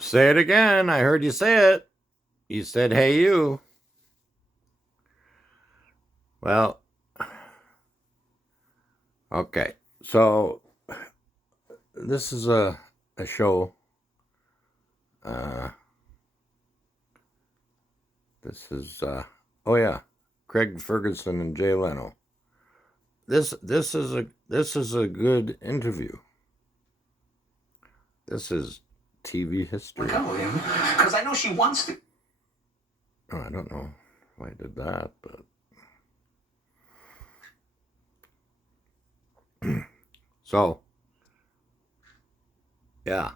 Say it again. I heard you say it. You said, hey, you. Well, okay. So, this is a show. This is, oh yeah, Craig Ferguson and Jay Leno. This is a good interview. This is TV history. Because I know she wants to. Oh, I don't know if I did that, but so yeah,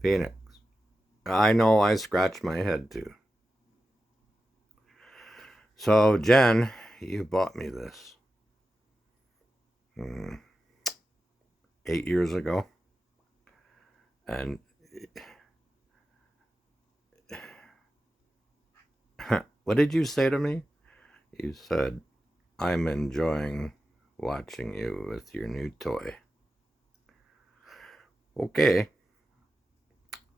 Phoenix. I know I scratched my head too. So Jen, you bought me this 8 years ago, and what did you say to me? You said, I'm enjoying watching you with your new toy. Okay.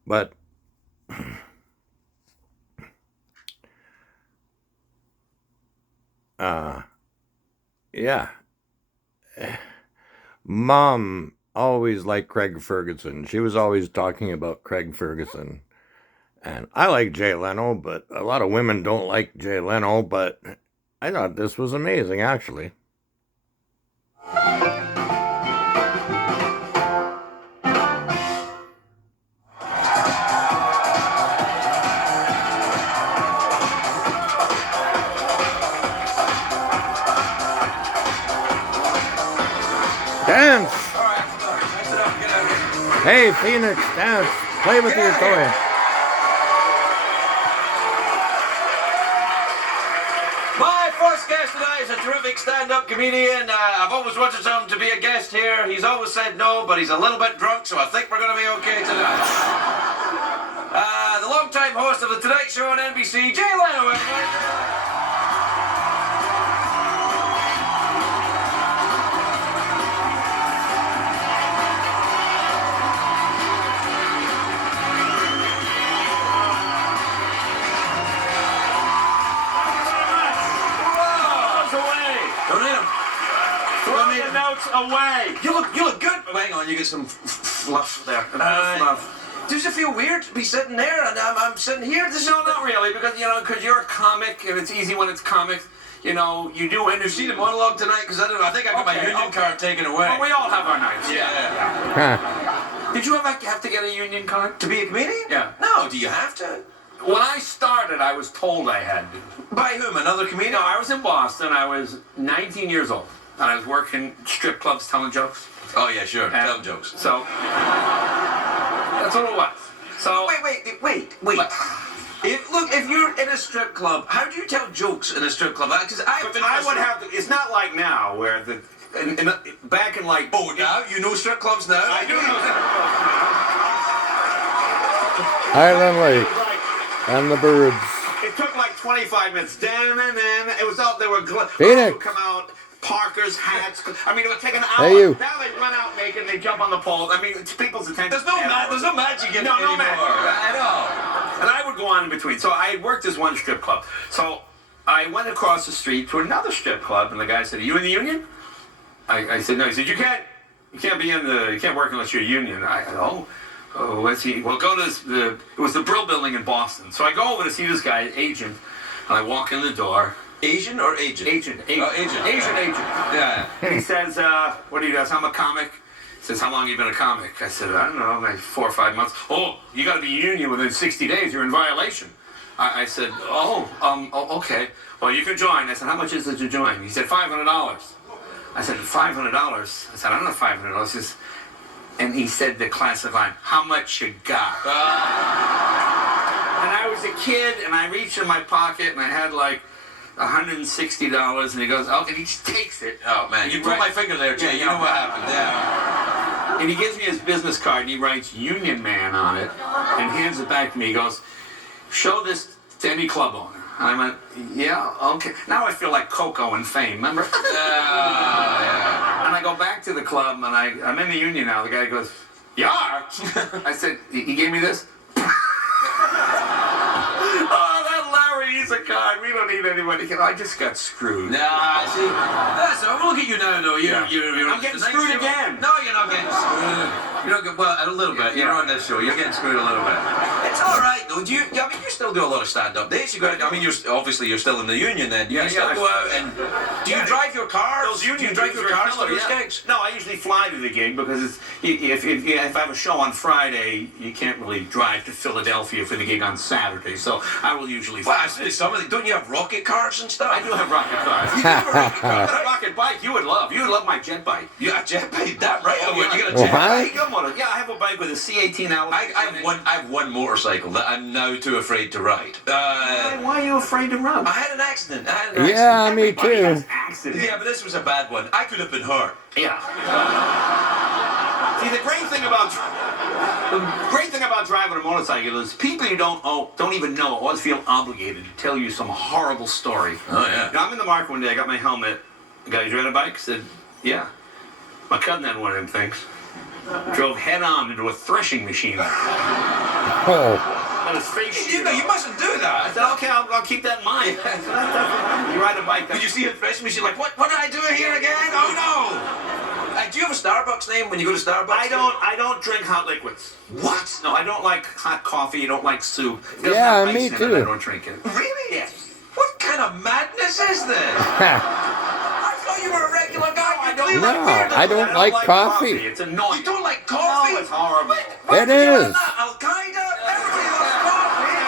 But yeah. Mom always liked Craig Ferguson. She was always talking about Craig Ferguson. And I like Jay Leno, but a lot of women don't like Jay Leno, but I thought this was amazing, actually. Dance! Hey, Phoenix, dance! Play with your toy. My first guest tonight is a terrific stand-up comedian. I've always wanted him to be a guest here. He's always said no, but he's a little bit drunk, so I think we're going to be okay tonight. The long-time host of The Tonight Show on NBC, Jay Leno, everybody. Away. You look good. Hang on, you get some fluff there. Fluff. Does it feel weird to be sitting there and I'm sitting here? No, not really, because you're a comic and it's easy when it's comics. You do You see the monologue tonight? Because I think I got my union card taken away. Well, we all have our nights. Yeah. Did you ever have to get a union card? To be a comedian? Yeah. No, do you have to? When I started, I was told I had to. By whom? Another comedian? No, I was in Boston. I was 19 years old. And I was working strip clubs telling jokes. Oh, yeah, sure. Tell jokes. So, that's what it was. So Wait. If you're in a strip club, how do you tell jokes in a strip club? Because I would have to, it's not like now where back in like... Oh, now? You know strip clubs now? I do know Island Lake and the birds. It took like 25 minutes. It was out, there were... Phoenix. Would come out, parkers, hats. I mean, it would take an hour. Hey, you. Now they run out naked, they jump on the pole. I mean, it's people's attention. There's no magic in it No anymore. magic. I know. And I would go on in between. So I had worked as one strip club. So I went across the street to another strip club, and the guy said, "Are you in the union?" I said, "No." He said, "You can't work unless you're a union." Let's see. Well, go to it was the Brill Building in Boston. So I go over to see this guy, agent, and I walk in the door. Asian or agent? Agent. Oh, agent. Asian agent. Yeah. He says, what do you do? I said, I'm a comic. He says, how long have you been a comic? I said, I don't know, like 4 or 5 months. Oh, you got to be union within 60 days. You're in violation. I said, okay. Well, you can join. I said, how much is it to join? He said, $500. I said, $500? I said, I don't have $500. He says, and he said the classic line, how much you got? And I was a kid, and I reached in my pocket, and I had like $160, and he goes, oh, and he just takes it. Oh, man, you pulled my finger there, Jay. You know what happened, yeah. And he gives me his business card, and he writes Union Man on it, and hands it back to me. He goes, show this to any club owner. And I went, yeah, okay. Now I feel like Coco and Fame, remember? Yeah. And I go back to the club, and I'm in the union now. The guy goes, You are? I said, he gave me this? Oh, that Larry, he's a guy. We don't need anybody. I just got screwed. Nah, see, that's look at you now, though. You're I'm getting screwed again. No, you're not getting screwed. You don't get, well, a little bit. You're on this show. You're getting screwed a little bit. It's all right, though. I mean, you still do a lot of stand-up dates. You got. I mean, you're still in the union. Then you still go out and do you drive your cars? Those union do you drive your gigs are cars to killer, those yeah. gigs? No, I usually fly to the gig because if I have a show on Friday, you can't really drive to Philadelphia for the gig on Saturday. So I will usually Well, fly. I see some of the, don't you have rocket cars and stuff? I do have rocket cars. You do have a rocket car. I got a rocket bike. You would love my jet bike. You got a jet bike? That right? Oh, You yeah. got a jet What? bike? Yeah, I have a bike with a C18 out. I have one motorcycle that I'm now too afraid to ride. Why are you afraid to run? I had an accident. Yeah, me Everybody too. has accidents. Yeah, but this was a bad one. I could have been hurt. Yeah. See, the great thing about driving a motorcycle is people you don't even know always feel obligated to tell you some horrible story. Oh, yeah. You know, I'm in the market one day. I got my helmet. The guy, you ride a bike? I said, yeah. My cousin had one of them things. Drove head on into a threshing machine. Oh, Got his face You sheared know, you off. mustn't do I that. said, okay, I'll keep that in mind. You ride a bike. When you see a fresh machine, like, what did I do here again? Oh, no. Do you have a Starbucks name when you go to Starbucks? I don't drink hot liquids. What? No, I don't like hot coffee. I don't like soup. If it doesn't Yeah, have ice me in it, too. I don't drink it. Really? Yes. What kind of madness is this? I thought you were a regular guy. No, I don't like coffee. It's annoying. You don't like coffee? No, it's horrible. Why It did you learn is. that? Al-Qaeda? Everybody loves coffee.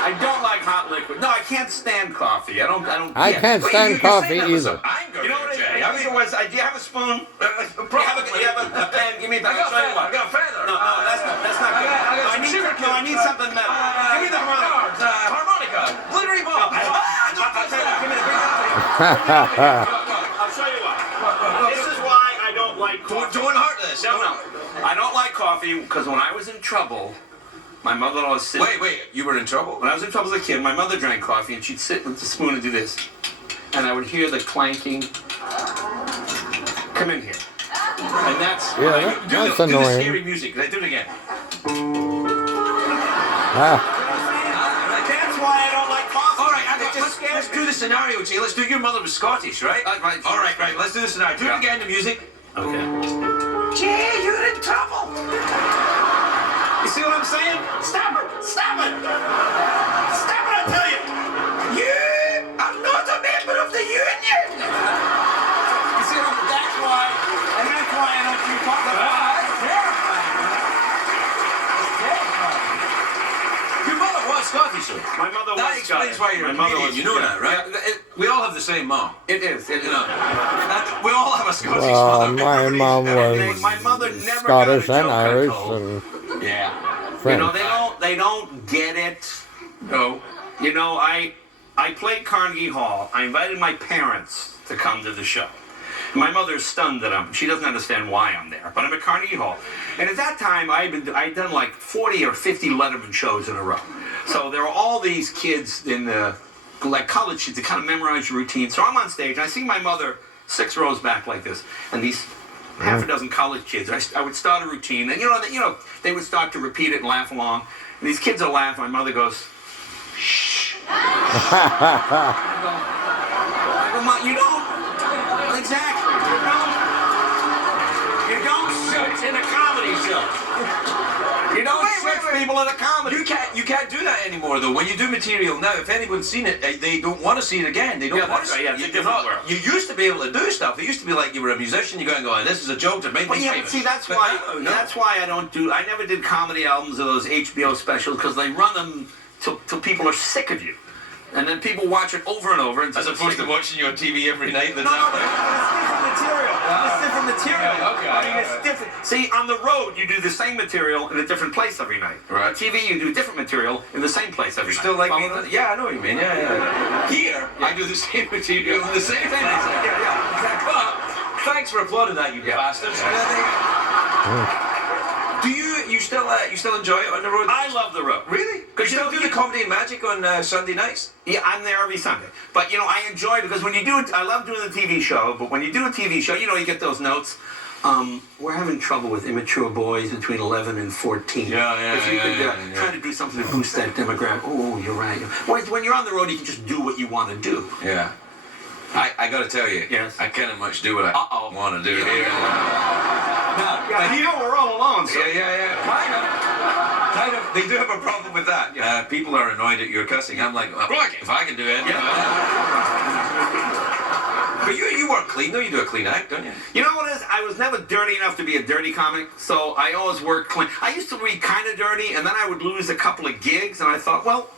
I don't like hot liquid. No, I can't stand coffee. I don't. I yeah. can't Wait, stand you're saying coffee that with either. some anger You know what there, Jay. I think it was? Do you have a spoon? Do you have a pen? Give me a pen. I got a I'll show you feather. what. I got a feather. No, that's not good. I got some sugar No, I need something metal. Give me the harmonica. Harmonica. Glittery ball. Give me the big I'll show you what. This is why I don't like coffee. Don't hurt this. No. I don't like coffee because when I was in trouble, my mother always sit. Wait. You were in trouble? When I was in trouble as a kid, my mother drank coffee and she'd sit with the spoon and do this. And I would hear the clanking. Come in here. And that's Yeah, Do that's the annoying. scary music. Do it again. Ah, That's why I don't like coffee. All right, let's do the scenario, Jay. Let's do your mother was Scottish, right? Right. All right. Let's do the scenario. Do it again, the music. Okay. Jay, you're in trouble. You see what I'm saying? Stop it! Stop it! Stop it, I tell you! You are not a member of the union. You see what I'm That's why I don't drink coffee. Your mother was Scottish, though. My mother That was explains Scottish. why you're a My mother comedian. was You know that, right? We all have the same mom. It is. You know, we all have a Scottish well, mother. my mom was My mother never Scottish got a and joke I Irish told. and Yeah. French. You know, they don't get it. No. You know, I played Carnegie Hall. I invited my parents to come to the show. My mother's stunned that she doesn't understand why I'm there, but I'm at Carnegie Hall. And at that time, I'd done like 40 or 50 Letterman shows in a row. So there were all these kids in the, like college kids that kind of memorize your routine. So I'm on stage, and I see my mother 6 rows back like this, and these half a dozen college kids. I would start a routine, and they would start to repeat it and laugh along. And these kids will laugh. My mother goes, "Shh." I go, "Mom, you don't exactly. You don't shoot in a comedy show. You don't shoot people in a comedy. You can't do that anymore, though. When you do material now, if anyone's seen it, they don't want to see it again. They don't Yeah, want that's to see right. it. Yeah, it's a You're different not- world. You used to be able to do stuff. It used to be like you were a musician. You go and go, this is a joke to make But me yeah, famous. see, that's But why no. that's why I never did comedy albums or those HBO specials because they run them till people are sick of you, and then people watch it over and over. As opposed to watching you on TV every night. No, but it's different material. It's different material. Okay, I mean, okay. it's different. See, on the road, you do the same material in a different place every night. Right. On TV, you do different material in the same place every night. Still like me? Follow that? Yeah, I know what you mean. Yeah. Here, I do the same material in the same place. Yeah, exactly. But thanks for applauding that, you bastards. Do you still enjoy it on the road? I love the road. Really? Because you still do the comedy and magic on Sunday nights? Yeah, I'm there every Sunday. But, I enjoy it because when you do it, I love doing the TV show, but when you do a TV show, you get those notes. we're having trouble with immature boys between 11 and 14. Yeah, If you could yeah. try to do something to boost that demographic. Oh, you're right. When you're on the road, you can just do what you want to do. Yeah. I gotta tell you, Yes. I can't much do what I want to do Yeah. here. Yeah, you know we're all alone, so. Yeah. Kind of. They do have a problem with that. People are annoyed at your cussing. I'm like, if I can do it. But you work clean, though. You do a clean act, don't you? You know what it is? I was never dirty enough to be a dirty comic, so I always worked clean. I used to be kind of dirty, and then I would lose a couple of gigs, and I thought, well,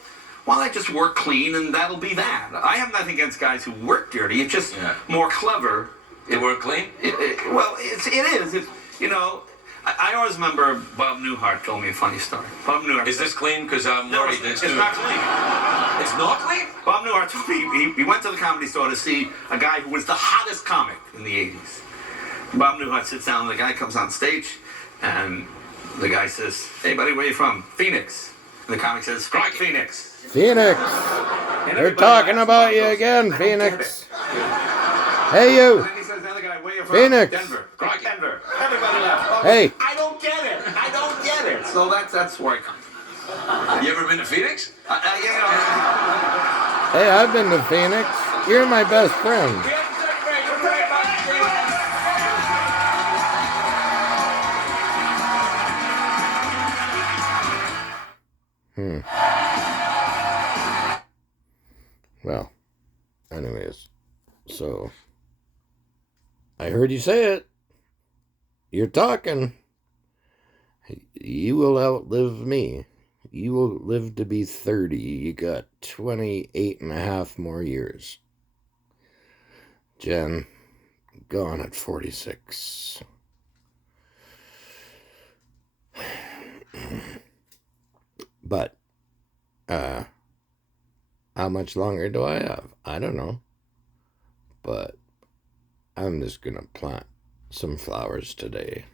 why don't I just work clean, and that'll be that. I have nothing against guys who work dirty. It's just more clever. You work clean? It is. You know, I always remember Bob Newhart told me a funny story. Bob Newhart. Is this clean? Because I'm No, worried. it's not clean. It's not clean? Bob Newhart told me he went to the Comedy Store to see a guy who was the hottest comic in the 80s. Bob Newhart sits down, and the guy comes on stage, and the guy says, "Hey, buddy, where you from?" "Phoenix." And the comic says, "Phoenix." Phoenix. And They're everybody talking laughs. about Bob you goes, again, "I don't Phoenix. get it." Hey, And you. then he says, the other guy, "Where you from?" Phoenix. "Denver." "Denver." Everybody laughs. Bob Hey. goes, "I don't get it. I don't get it." So that's where I come from. You ever been to Phoenix? Hey, I've been to Phoenix. You're my best friend. Well, anyways, so I heard you say it. You're talking. You will outlive me. You will live to be 30. You got 28 and a half more years. Jen, gone at 46. But, how much longer do I have? I don't know. But I'm just gonna plant some flowers today.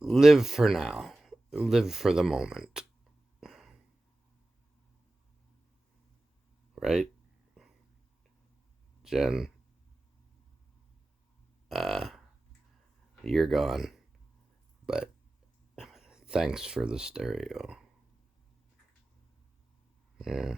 Live for now. Live for the moment. Right? Jen, you're gone. But thanks for the stereo. Yeah.